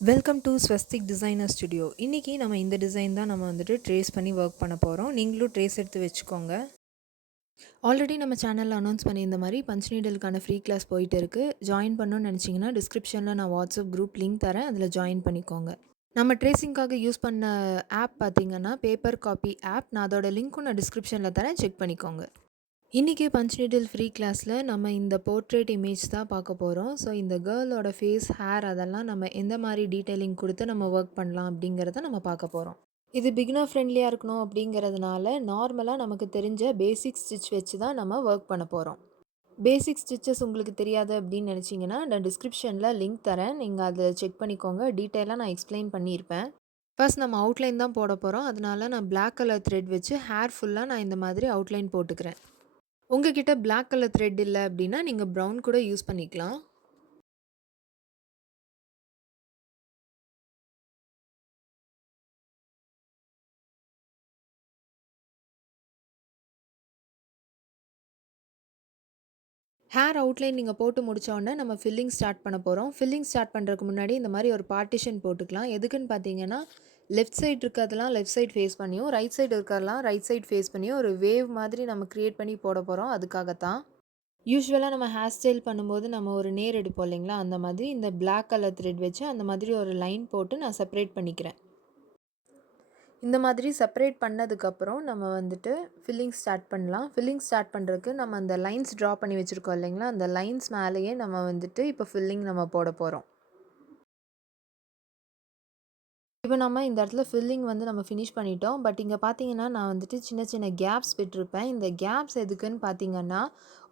Welcome to Swastik designer studio. இன்றைக்கி நம்ம இந்த டிசைன் தான் நம்ம வந்துட்டு ட்ரேஸ் பண்ணி ஒர்க் பண்ண போகிறோம். நீங்களும் ட்ரேஸ் எடுத்து வச்சுக்கோங்க. ஆல்ரெடி நம்ம சேனலில் அனௌன்ஸ் பண்ணியிருந்த மாதிரி பஞ்ச் நீடலுக்கான ஃப்ரீ கிளாஸ் போயிட்டு இருக்குது. ஜாயின் பண்ணணும்னு நினச்சிங்கன்னா டிஸ்கிரிப்ஷனில் நான் வாட்ஸ்அப் குரூப் லிங்க் தரேன், அதில் ஜாயின் பண்ணிக்கோங்க. நம்ம ட்ரேசிங்காக யூஸ் பண்ண ஆப் பார்த்திங்கன்னா பேப்பர் காப்பி ஆப். நான் அதோட லிங்க்கும் நான் டிஸ்கிரிப்ஷனில் தரேன், செக் பண்ணிக்கோங்க. இன்றைக்கி பஞ்ச் நீடில் ஃப்ரீ கிளாஸில் நம்ம இந்த போர்ட்ரேட் இமேஜ் தான் பார்க்க போகிறோம். ஸோ இந்த கேர்ளோட ஃபேஸ், ஹேர் அதெல்லாம் நம்ம எந்த மாதிரி டீட்டெயிலிங் கொடுத்து நம்ம ஒர்க் பண்ணலாம் அப்படிங்கிறத நம்ம பார்க்க போகிறோம். இது பிகினர் ஃப்ரெண்ட்லியாக இருக்கணும் அப்படிங்கிறதுனால நார்மலாக நமக்கு தெரிஞ்ச பேசிக் ஸ்டிச் வச்சு தான் நம்ம ஒர்க் பண்ண போகிறோம். பேசிக் ஸ்டிச்சஸ் உங்களுக்கு தெரியாது அப்படின்னு நினச்சிங்கன்னா நான் டிஸ்கிரிப்ஷனில் லிங்க் தரேன், நீங்கள் அதை செக் பண்ணிக்கோங்க. டீட்டெயிலாக நான் எக்ஸ்பிளைன் பண்ணியிருப்பேன். ஃபர்ஸ்ட் நம்ம அவுட்லைன் தான் போட போகிறோம். அதனால நான் பிளாக் கலர் த்ரெட் வச்சு ஹேர் ஃபுல்லாக நான் இந்த மாதிரி அவுட்லைன் போட்டுக்கிறேன். உங்ககிட்ட பிளாக் கலர் த்ரெட் இல்லை அப்படின்னா நீங்கள் ப்ரௌன் கூட யூஸ் பண்ணிக்கலாம். ஹேர் அவுட்லைன் நீங்கள் போட்டு முடித்தோடனே நம்ம ஃபில்லிங் ஸ்டார்ட் பண்ண போகிறோம். ஃபில்லிங் ஸ்டார்ட் பண்ணுறதுக்கு முன்னாடி இந்த மாதிரி ஒரு பார்ட்டிஷன் போட்டுக்கலாம். எதுக்குன்னு பார்த்தீங்கன்னா லெஃப்ட் சைடு இருக்கிறதெல்லாம் லெஃப்ட் சைடு ஃபேஸ் பண்ணியும், ரைட் சைடு இருக்கிறதெல்லாம் ரைட் சைடு ஃபேஸ் பண்ணியும் ஒரு வேவ் மாதிரி நம்ம க்ரியேட் பண்ணி போட போகிறோம். அதுக்காகத்தான். யூஸ்வலாக நம்ம ஹேர் ஸ்டைல் பண்ணும்போது நம்ம ஒரு நேர் எடுப்போம் இல்லைங்களா, அந்த மாதிரி இந்த பிளாக் கலர் த்ரெட் வச்சு அந்த மாதிரி ஒரு லைன் போட்டு நான் செப்பரேட் பண்ணிக்கிறேன். இந்த மாதிரி செப்பரேட் பண்ணதுக்கப்புறம் நம்ம வந்துட்டு ஃபில்லிங் ஸ்டார்ட் பண்ணலாம். ஃபில்லிங் ஸ்டார்ட் பண்ணுறதுக்கு நம்ம அந்த லைன்ஸ் ட்ரா பண்ணி வச்சுருக்கோம் இல்லைங்களா, அந்த லைன்ஸ் மேலேயே நம்ம வந்துட்டு இப்போ ஃபில்லிங் நம்ம போட போகிறோம். இப்போ நம்ம இந்த இடத்துல ஃபில்லிங் வந்து நம்ம ஃபினிஷ் பண்ணிட்டோம். பட் இங்கே பார்த்தீங்கன்னா நான் வந்துட்டு சின்ன சின்ன கேப்ஸ் விட்டுருப்பேன். இந்த கேப்ஸ் எதுக்குன்னு பார்த்தீங்கன்னா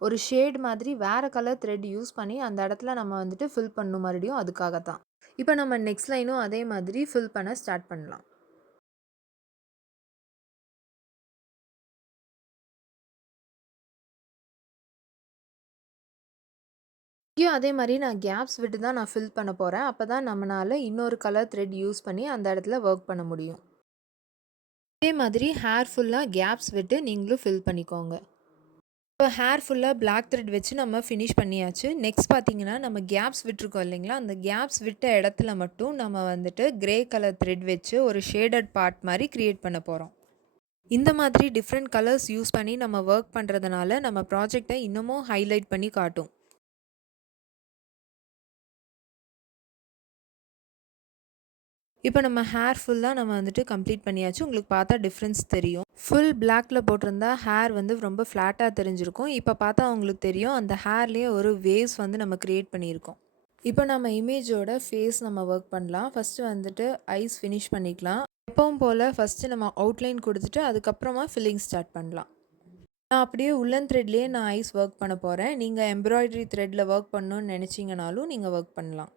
ஒரு ஷேட் மாதிரி வேறு கலர் த்ரெட் யூஸ் பண்ணி அந்த இடத்துல நம்ம வந்துட்டு ஃபில் பண்ணணும் மறுபடியும், அதுக்காக தான். இப்போ நம்ம நெக்ஸ்ட் லைனும் அதே மாதிரி ஃபில் பண்ண ஸ்டார்ட் பண்ணலாம். இங்கேயும் அதே மாதிரி நான் கேப்ஸ் விட்டு தான் நான் ஃபில் பண்ண போகிறேன். அப்போ தான் நம்மளால் இன்னொரு கலர் த்ரெட் யூஸ் பண்ணி அந்த இடத்துல ஒர்க் பண்ண முடியும். அதே மாதிரி ஹேர் ஃபுல்லாக கேப்ஸ் விட்டு நீங்களும் ஃபில் பண்ணிக்கோங்க. இப்போ ஹேர் ஃபுல்லாக பிளாக் த்ரெட் வச்சு நம்ம ஃபினிஷ் பண்ணியாச்சு. நெக்ஸ்ட் பார்த்தீங்கன்னா நம்ம கேப்ஸ் விட்டுருக்கோம் இல்லைங்களா, அந்த கேப்ஸ் விட்ட இடத்துல மட்டும் நம்ம வந்துட்டு கிரே கலர் த்ரெட் வச்சு ஒரு ஷேடட் பார்ட் மாதிரி க்ரியேட் பண்ண போகிறோம். இந்த மாதிரி டிஃப்ரெண்ட் கலர்ஸ் யூஸ் பண்ணி நம்ம ஒர்க் பண்ணுறதுனால நம்ம ப்ராஜெக்டை இன்னமும் ஹைலைட் பண்ணி காட்டும். இப்போ நம்ம ஹேர் ஃபுல்லாக நம்ம வந்துட்டு கம்ப்ளீட் பண்ணியாச்சு. உங்களுக்கு பார்த்தா டிஃப்ரென்ஸ் தெரியும். ஃபுல் பிளாக்ல போட்டிருந்தா ஹேர் வந்து ரொம்ப ஃப்ளாட்டாக தெரிஞ்சிருக்கும். இப்போ பார்த்தா உங்களுக்கு தெரியும் அந்த ஹேர்லேயே ஒரு வேவ்ஸ் வந்து நம்ம க்ரியேட் பண்ணியிருக்கோம். இப்போ நம்ம இமேஜோட ஃபேஸ் நம்ம ஒர்க் பண்ணலாம். ஃபஸ்ட்டு வந்துட்டு ஐஸ் ஃபினிஷ் பண்ணிக்கலாம். எப்பவும் போல் ஃபஸ்ட்டு நம்ம அவுட்லைன் கொடுத்துட்டு அதுக்கப்புறமா ஃபில்லிங் ஸ்டார்ட் பண்ணலாம். நான் அப்படியே உள்ளன் த்ரெட்லேயே நான் ஐஸ் ஒர்க் பண்ண போகிறேன். நீங்கள் எம்ப்ராய்டரி த்ரெட்டில் ஒர்க் பண்ணணும்னு நினச்சிங்கனாலும் நீங்கள் ஒர்க் பண்ணலாம்.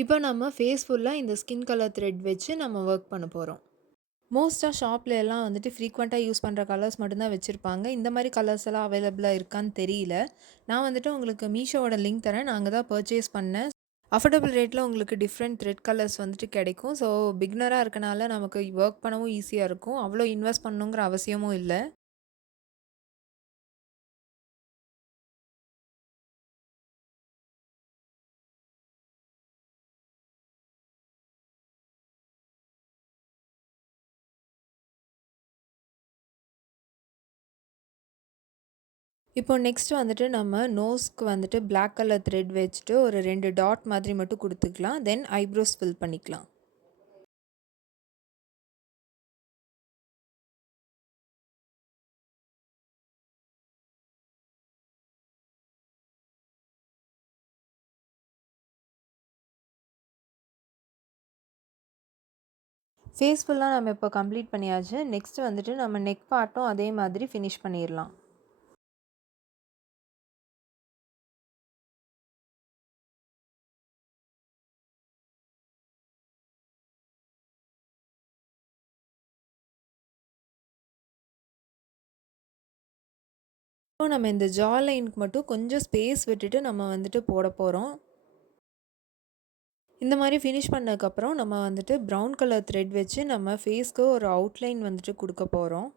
இப்போ நம்ம ஃபேஸ் ஃபுல்லாக இந்த ஸ்கின் கலர் த்ரெட் வச்சு நம்ம ஒர்க் பண்ண போகிறோம். மோஸ்ட்டாக ஷாப்ல எல்லாம் வந்துட்டு ஃப்ரீக்வெண்ட்டாக யூஸ் பண்ணுற கலர்ஸ் மட்டும்தான் வச்சுருப்பாங்க. இந்த மாதிரி கலர்ஸ் எல்லாம் அவைலபிளாக இருக்கான்னு தெரியல. நான் வந்துட்டு உங்களுக்கு மீஷோவோட லிங்க் தரேன், நான் அங்கே தான் பர்ச்சேஸ் பண்ணேன். அஃபோர்டபுள் ரேட்டில் உங்களுக்கு டிஃப்ரெண்ட் த்ரெட் கலர்ஸ் வந்துட்டு கிடைக்கும். ஸோ பிகினராக இருக்கனால நமக்கு ஒர்க் பண்ணவும் ஈஸியாக இருக்கும். அவ்வளோ இன்வெஸ்ட் பண்ணணுங்கிற அவசியமும் இல்லை. இப்போ நெக்ஸ்ட் வந்துட்டு நம்ம நோஸ்க்கு வந்துட்டு பிளாக் கலர் த்ரெட் வச்சுட்டு ஒரு 2 டாட் மாதிரி மட்டும் கொடுத்துக்கலாம். தென் ஐப்ரோஸ் ஃபில் பண்ணிக்கலாம். ஃபேஸ் ஃபுல்லாக நம்ம இப்போ கம்ப்ளீட் பண்ணியாச்சு. நெக்ஸ்ட் வந்துட்டு நம்ம நெக் பார்ட்டும் அதே மாதிரி ஃபினிஷ் பண்ணிடலாம். இப்போ நம்ம இந்த ஜா லைனுக்கு மட்டும் கொஞ்சம் ஸ்பேஸ் விட்டுட்டு நம்ம வந்துட்டு போட போகிறோம். இந்த மாதிரி ஃபினிஷ் பண்ணதுக்கப்புறம் நம்ம வந்துட்டு ப்ரௌன் கலர் த்ரெட் வச்சு நம்ம ஃபேஸ்க்கு ஒரு அவுட்லைன் வந்துட்டு கொடுக்க போகிறோம்.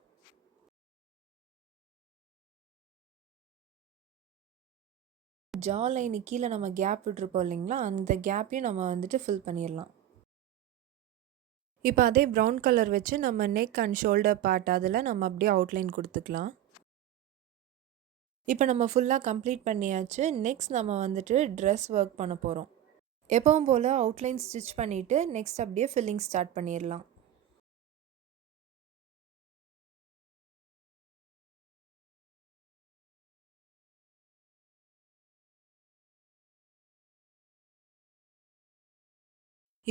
ஜா லைனுக்கு கீழே நம்ம கேப் விட்டுருப்போம் இல்லைங்களா, அந்த கேப்பையும் நம்ம வந்துட்டு ஃபில் பண்ணிடலாம். இப்போ அதே ப்ரௌன் கலர் வச்சு நம்ம நெக் அண்ட் ஷோல்டர் பார்ட் அதில் நம்ம அப்படியே அவுட்லைன் கொடுத்துக்கலாம். இப்போ நம்ம ஃபுல்லாக கம்ப்ளீட் பண்ணியாச்சு. நெக்ஸ்ட் நம்ம வந்துட்டு ட்ரெஸ் ஒர்க் பண்ண போகிறோம். எப்பவும் போல் அவுட்லைன் ஸ்டிச் பண்ணிவிட்டு நெக்ஸ்ட் அப்படியே ஃபில்லிங் ஸ்டார்ட் பண்ணிடலாம்.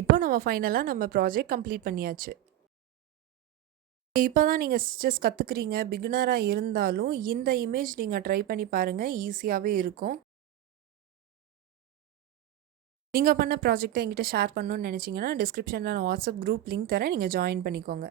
இப்போ நம்ம ஃபைனலாக நம்ம ப்ராஜெக்ட் கம்ப்ளீட் பண்ணியாச்சு. இப்போ தான் நீங்கள் ஸ்டிச்சஸ் கற்றுக்குறீங்க, பிகினராக இருந்தாலும் இந்த இமேஜ் நீங்கள் ட்ரை பண்ணி பாருங்கள், ஈஸியாகவே இருக்கும். நீங்கள் பண்ண ப்ராஜெக்ட்டை என்கிட்ட ஷேர் பண்ணணும்னு நினச்சிங்கன்னா டிஸ்கிரிப்ஷனில் நான் வாட்ஸ்அப் குரூப் லிங்க் தரேன், நீங்கள் ஜாயின் பண்ணிக்கோங்க.